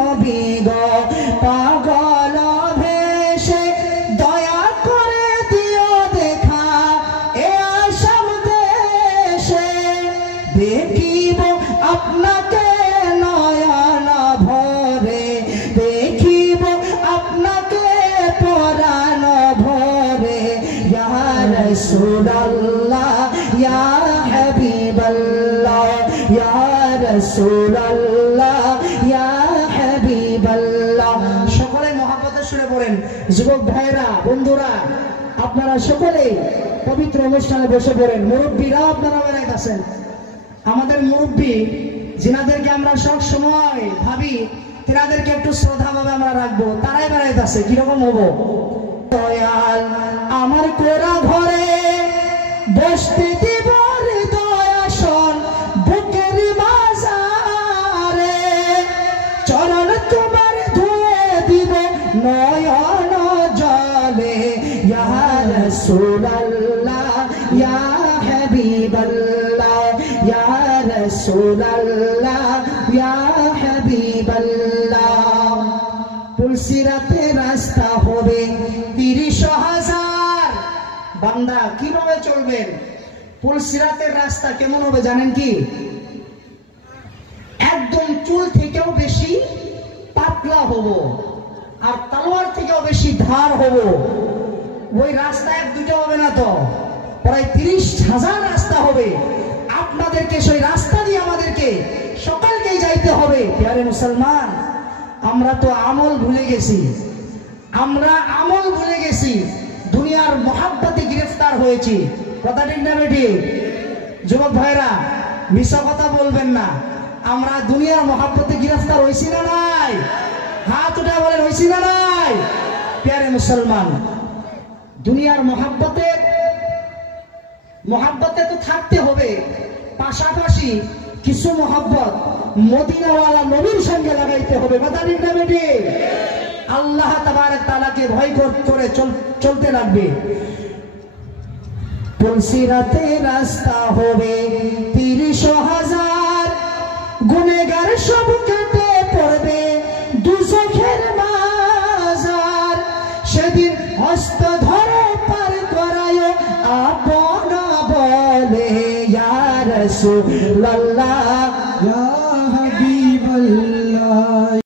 নবী গো পাগল ভেসে দয়া করে দিও দেখা এ আসাম দেশে দেখিব আপনাকে নয়ন ভরে দেখিব আপনাকে পরাণ ভরে ইয়া রাসূলুল্লাহ ইয়া হাবিবাল্লাহ ইয়া রাসূলুল্লাহ ইয়া হাবিবাল্লাহ। সকলে মহব্বতের সুরে পড়েন। যুবক ভাইরা বন্ধুরা আপনারা সকলে পবিত্র অনুষ্ঠানে বসে পড়েন। মুরব্বীরা আপনারা বেড়াইতে আছেন, আমাদের মুরব্বী যিনাদেরকে আমরা সব সময় ভাবি তিনাদেরকে একটু শ্রদ্ধা ভাবে আমরা রাখবো, তারাই বেড়াইতে আছে। কিরকম হবো? দয়াল আমার কোরা ঘরে বসতে দিব হৃদয়াসন বুকের বাজারে চরণ তোমার ধুয়ে দিব নয়ন জলে ইয়া রাসূলুল্লাহ ইয়া হাবিবাল্লাহ ইয়া রাসূলুল্লাহ ইয়া হাবিবাল্লাহ। পুলসিরাতে রাস্তা হবে ৩০,০০০। বান্দা কিভাবে চলবেন? পুলসিরাতের রাস্তা কেমন হবে জানেন কি? একদম চুল থেকেও বেশি পাতলা হব আর তলোয়ার থেকেও বেশি ধার হব। ওই রাস্তা এক দুটো হবে না তো, প্রায় ৩০,০০০ রাস্তা হবে। আপনাদেরকে সেই রাস্তা দিয়ে আমাদেরকে সকালকেই যাইতে হবে। প্রিয় মুসলমান, আমরা তো আমল ভুলে গেছি, আমরা আমল ভুলে গেছি, দুনিয়ার মহাব্বতে গ্রেফতার হয়েছি। কথা ঠিক না বেটি? যুবক ভাইরা মিশা কথা বলবেন না। আমরা দুনিয়ার মহাব্বতে গ্রেফতার হয়েছি না নাই? হাত উঠে বলেন হয়েছি না নাই? প্রিয় মুসলমান, দুনিয়ার মহাব্বতে তো থাকতে হবে, পাশাপাশি কিছু মহাব্বত মদিনাওয়ালা নবীর সঙ্গে লাগাইতে হবে। কথা ঠিক না বেটি? আল্লাহ তাবারক তাআলাকে ভয় করে চলতে লাগবে। পুলসিরাতে রাস্তা হবে ৩০,০০০, গুনেগার সব কেটে পড়বে দুজখের মাজার। সেদিন হস্ত ধরে পার করায় আপন বলে ইয়া রাসূলুল্লাহ ইয়া